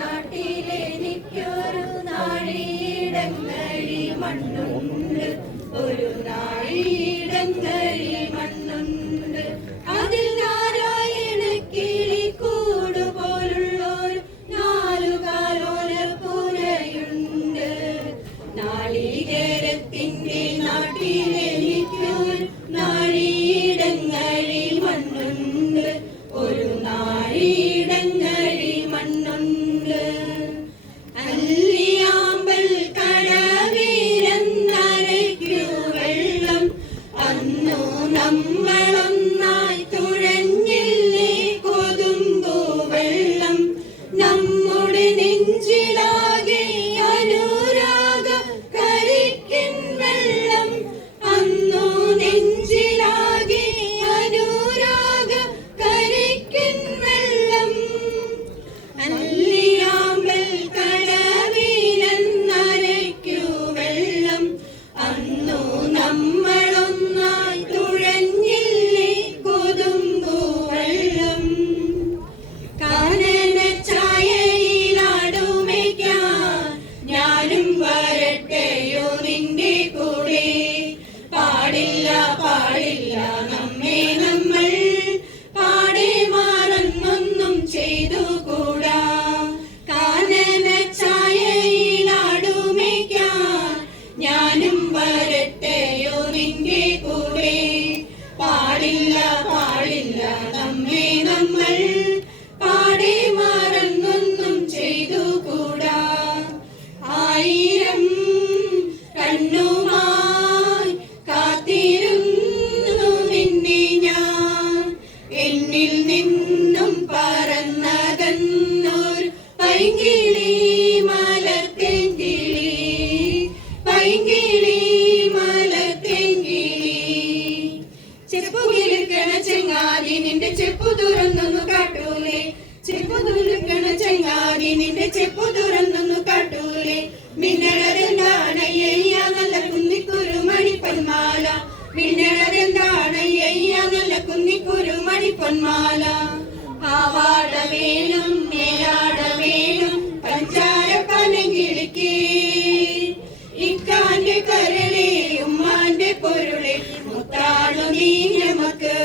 നാട്ടിലെനിക്കൊരു നാഴിയിടങ്ങഴി മണ്ണുണ്ട്, ഒരു നാഴിയിടങ്ങഴി മണ്ണുണ്ട്. അതിൽ നാരായണ കിളിക്കൂട് പോലുള്ളൊരു നാലുകാലോല പുരയുണ്ട്. നാളികേരത്തിന്റെ നാട്ടിലെനിക്കൊരു നാഴിയിടങ്ങഴി മണ്ണുണ്ട്, ഒരു നാഴിയിടങ്ങഴി മണ്ണുണ്ട്. അല്ലിയാമ്പൽ കടവിലെന്നരയ്ക്കു വെള്ളം, അന്നു നമ്മളൊന്നായി തുഴഞ്ഞില്ലേ കൊതുമ്പു വെള്ളം. നമ്മുടെ നെഞ്ചിലാകെ അനുരാഗ കരിക്കിൻ വെള്ളം, അന്നു നെഞ്ചിലാകെ അനുരാഗ കരിക്കിൻ വെള്ളം. അല്ലിയാമ്പൽ കടവിലെന്നരയ്ക്കു വെള്ളം, അന്നു നമ്മളൊന്നായി തുഴഞ്ഞില്ലേ കൊതുമ്പു വെള്ളം. കാനന ഛായയിലാടുമേയ്ക്കാൻ ഞാനും വരട്ടെയോ നിന്റെ കൂടെ? പാടില്ല പാടില്ല നമ്മെ നമ്മൾ പാടെ മാറന്നൊന്നും ചെയ്തുകൂടാ. കാനന ഛായയിലാടുമേയ്ക്കാൻ ഞാനും വരട്ടെയോ നിന്റെ കൂടെ? പാടില്ല പാടില്ല നമ്മെ നമ്മൾ പാടെ മാറന്നൊന്നും ചെയ്തുകൂടാ. ആയിരം കണ്ണുമായി കാത്തിരുന്നു നിന്നെ ഞാൻ, എന്നിൽ നിന്നും പറന്നകന്നൊരു പൈങ്കിളി മലർത്തെങ്കിളി, പൈങ്കിളി മലർത്തെങ്കിളി. ചെപ്പുകിലുക്കണ ചെങ്ങാതി നിന്റെ ചെപ്പു തുറന്നൊന്നു കാട്ടൂലേ? ചെപ്പു തുലുക്കണ ചെങ്ങാതി നിന്റെ ചെപ്പു തുറന്നൊന്നു കാട്ടൂലേ? മിന്നളതെന്താണയ്യ നല്ല കുന്നിക്കുരു മണിപ്പൊന്മാല, മിന്നളതെന്താണയ്യ നല്ല കുന്നിക്കുരു മണിപ്പൊന്മാല. ആവാട വേണം മേലാട വേണം പഞ്ചാര പനങ്കിളിക്ക്, ഇക്കാന്റെ കരളെ ഉമ്മാന്റെ പൊരുളെ മുത്താളു നീ ഞമക്ക്.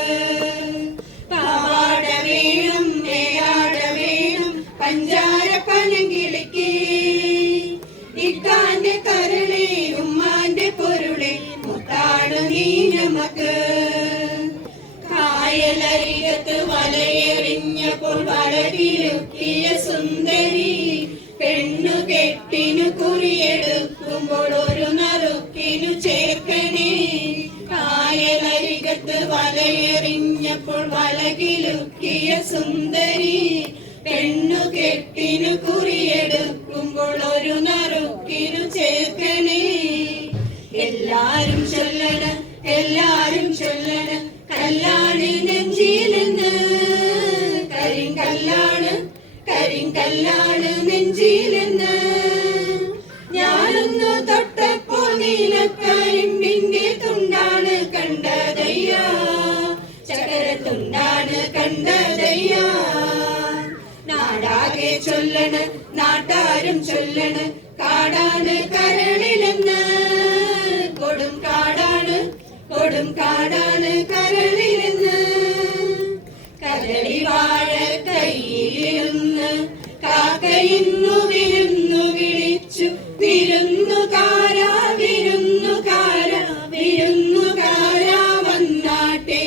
പാവാട വേണം മേലാട വേണം പഞ്ചാര പനങ്കിളിക്ക്, ഇക്കാന്റെ കരളെ ഉമ്മാന്റെ പൊരുളെ മുത്താളു നീ ഞമക്ക്. കായലരികത്ത് വലയെറിഞ്ഞപ്പോൾ വളകിലുക്കിയ സുന്ദരി, പെണ്ണു കെട്ടിനു കുറിയെടുക്കുമ്പോൾ ഒരു നറുക്കിനു ചേർക്കണേ. കായലരികത്ത് വലയെറിഞ്ഞപ്പോൾ വളകിലുക്കിയ സുന്ദരി, പെണ്ണു കെട്ടിനു കുറിയെടുക്കുമ്പോൾ ഒരു നറുക്കിനു ചേർക്കണേ. എല്ലാരും ചൊല്ലണം എല്ലാരും ചൊല്ലണം കല്ലാണ് നെഞ്ചിലെന്ന്, കരിങ്കല്ലാണ് കരിങ്കല്ലാണ് നെഞ്ചിലെന്ന്. ഞാനൊന്നു തൊട്ടപ്പോൾ നീലക്കരിമ്പിന്റെ തുണ്ടാണ് കണ്ടതയ്യ, ചകരത്തുണ്ടാണ് കണ്ടതയ്യ. നാടാകെ ചൊല്ലണ് നാട്ടാരും ചൊല്ലണ് കാടാണ് കരളിലെന്ന്, കൊടും കാടാണ് കൊടും കാടാണ് കരളിലെന്ന്. കരളി വാഴ കയ്യിലിരുന്ന് കാക്കയിന്നു വിരുന്നു വിളിച്ചു, വിരുന്നുകാരാ വിരുന്നുകാരാ വിരുന്നുകാരാ വന്നാട്ടെ,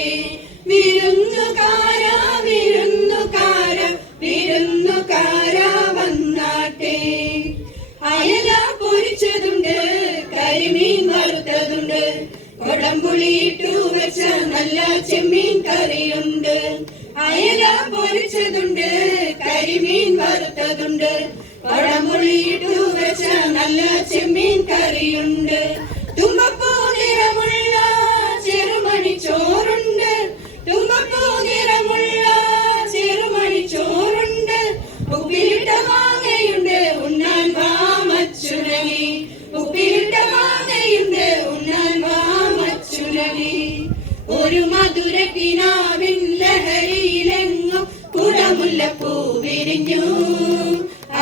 വിരുന്നുകാരാ വിരുന്നുകാരാ വിരുന്നുകാരാ വന്നാട്ടെ. അയല പൊരിച്ചതുണ്ട് കരിമീൻ വറുത്തതുണ്ട്, കൊടംപുളിയിട്ടു വെച്ച നല്ല ചെമ്മീൻ കറിയുണ്ട്. അയല പൊരിച്ചതുണ്ട് കരിമീൻ വറുത്തതുണ്ട്, കൊടംപുളിയിട്ടു വെച്ച നല്ല ചെമ്മീൻ കറിയുണ്ട്. മധുരക്കിനാവിൻ ലഹരിയിലെങ്ങും കുടമുല്ലപ്പൂ വിരിഞ്ഞു.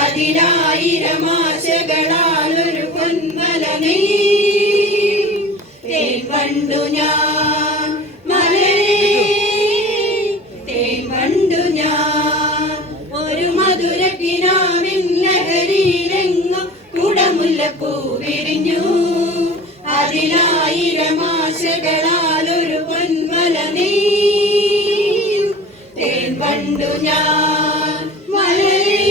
അതിലായിരം ആശകളാൽ ഒരു പൊന്മല നീ തേൻ കണ്ടു ഞാൻ മലരേ തേൻ കണ്ടു ഞാൻ. ഒരു മധുരക്കിനാവിൻ ലഹരിയിലെങ്ങും കുടമുല്ലപ്പൂ വിരിഞ്ഞു. അതിലായിരം ആശകളാൽ ഒരു പൊന്മല നീ തേൻ കണ്ടു ഞാൻ മലരേ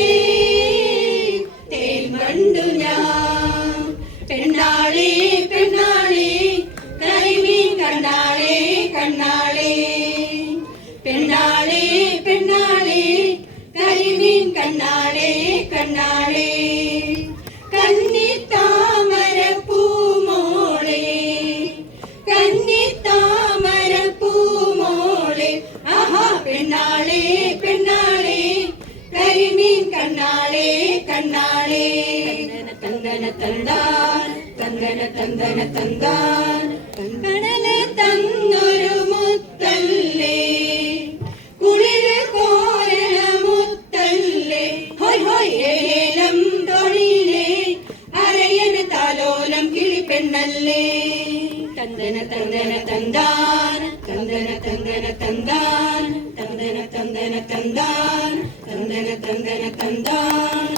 തേൻ കണ്ടു ഞാൻ. പെണ്ണാളേ പെണ്ണാളേ കരിമീൻ കണ്ണാളേ കണ്ണാളേ. പെണ്ണാളേ പെണ്ണാളേ കരിമീൻ കണ്ണാളേ കണ്ണാളേ. കന്നിത്താമര പൂമോളെ കന്നിത്താമര പൂമോളെ. ആഹാ പെണ്ണാളേ പെണ്ണാളേ കരിമീൻ കണ്ണാളേ കണ്ണാളേ. തന്തന തന്താൻ തന്തന തന്തന തന്താൻ. കടല് തന്നൊരു മുത്തല്ലേ കുളിര് കോരണ മുത്തല്ലേ. ഹോയ് ഹോയ് ഏലം തൊഴിലേ അരയന് താലോലം കിളിപ്പെണ്ണല്ലേ. തന്തന തന്തന തന്താൻ തന്തന തന്തന തന്താൻ തന്തന തന്തന തന്താൻ തന്തന തന്തന തന്താൻ.